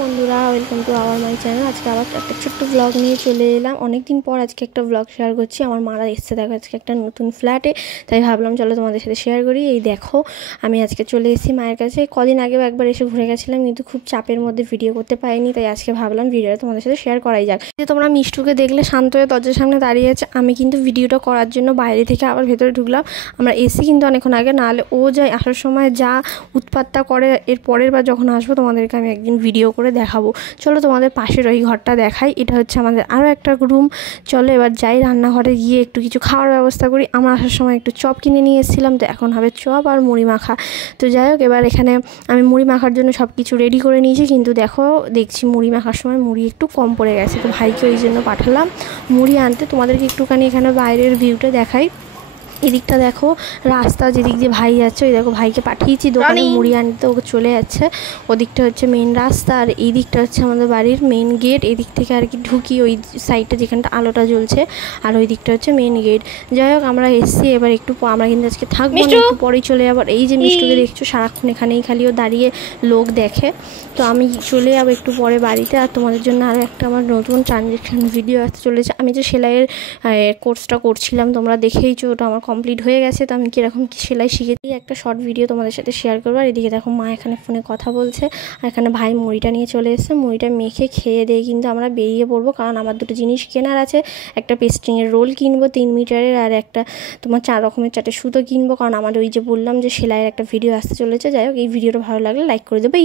বন্ধুরা welcome to our my channel. আজকে আবার একটা ছোট্ট ব্লগ নিয়ে চলে এলাম। অনেক দিন পর আজকে একটা ব্লগ শেয়ার করছি। আমার মারা এসছে দেখো আজকে একটা নতুন ফ্ল্যাটে, তাই ভাবলাম চলো তোমাদের সাথে শেয়ার করি। এই দেখো আমি আজকে চলে এসেছি মায়ের কাছে। কদিন আগেও একবার এসে ঘুরে গেছিলাম, কিন্তু খুব চাপের মধ্যে ভিডিও করতে পারিনি, তাই আজকে ভাবলাম ভিডিওটা তোমাদের সাথে শেয়ার করাই যাক। যে তোমরা মিষ্টুকে দেখলে শান্ত হয়ে দরজার সামনে দাঁড়িয়ে আছে, আমি কিন্তু ভিডিওটা করার জন্য বাইরে থেকে আবার ভেতরে ঢুকলাম। আমরা এসি কিন্তু অনেকক্ষণ আগে, নাহলে ও যায় আসার সময় যা উৎপাতটা করে, এর পরের বার যখন আসবো তোমাদেরকে আমি একদিন ভিডিও করে দেখাবো। চলো তোমাদের পাশের ওই ঘরটা দেখাই। এটা হচ্ছে আমাদের আরও একটা রুম। চলো এবার যাই রান্নাঘরে গিয়ে একটু কিছু খাওয়ার ব্যবস্থা করি। আমরা আসার সময় একটু চপ কিনে নিয়ে এসেছিলাম, তো এখন হবে চপ আর মুড়ি মাখা। তো যাই হোক, এবার এখানে আমি মুড়ি মাখার জন্য সব কিছু রেডি করে নিয়েছি, কিন্তু দেখছি মুড়ি মাখার সময় মুড়ি একটু কম পড়ে গেছে, তো ভাইকে ওই জন্য পাঠালাম মুড়ি আনতে। তোমাদেরকে একটুখানি এখানে বাইরের ভিউটা দেখাই। এদিকটা দেখো রাস্তা, যেদিক দিয়ে ভাই যাচ্ছে, ওই দেখো ভাইকে পাঠিয়েছি দোকানে মুড়ি আনতে, ওকে চলে যাচ্ছে। ওদিকটা হচ্ছে মেন রাস্তা, আর এই দিকটা হচ্ছে আমাদের বাড়ির মেন গেট। এদিক থেকে আর কি ঢুকি ওই সাইডটা যেখানটা আলোটা জ্বলছে, আর ওই দিকটা হচ্ছে মেন গেট। যাই হোক, আমরা এসছি এবার একটু আমরা কিন্তু আজকে থাকবো না, একটু পরেই চলে যাবো। এই যে মিষ্টুকে দেখছো সারাক্ষণ এখানেই খালিও দাঁড়িয়ে লোক দেখে, তো আমি চলে যাবো একটু পরে বাড়িতে। আর তোমাদের জন্য আরও একটা আমার নতুন ট্রানজেকশন ভিডিও আসতে চলেছে। আমি যে সেলাইয়ের কোর্সটা করছিলাম, তোমরা দেখেইছো, ওটা আমার কমপ্লিট হয়ে গেছে। তো আমি কীরকম কী সেলাই শিখেছি একটা শর্ট ভিডিও তোমাদের সাথে শেয়ার করবো। আর এদিকে দেখো মা এখানে ফোনে কথা বলছে, আর এখানে ভাই মুড়িটা নিয়ে চলে এসেছে। মুড়িটা মেখে খেয়ে দিয়ে কিন্তু আমরা বেরিয়ে পড়বো, কারণ আমার দুটো জিনিস কেনার আছে। একটা পেস্টিংয়ের রোল কিনবো 3 মিটারের, আর একটা তোমার 4 রকমের 4টে সুতো কিনবো, কারণ আমার ওই যে বললাম যে সেলাইয়ের একটা ভিডিও আসতে চলেছে। যাই হোক, এই ভিডিওটা ভালো লাগলে লাইক করে দেবে।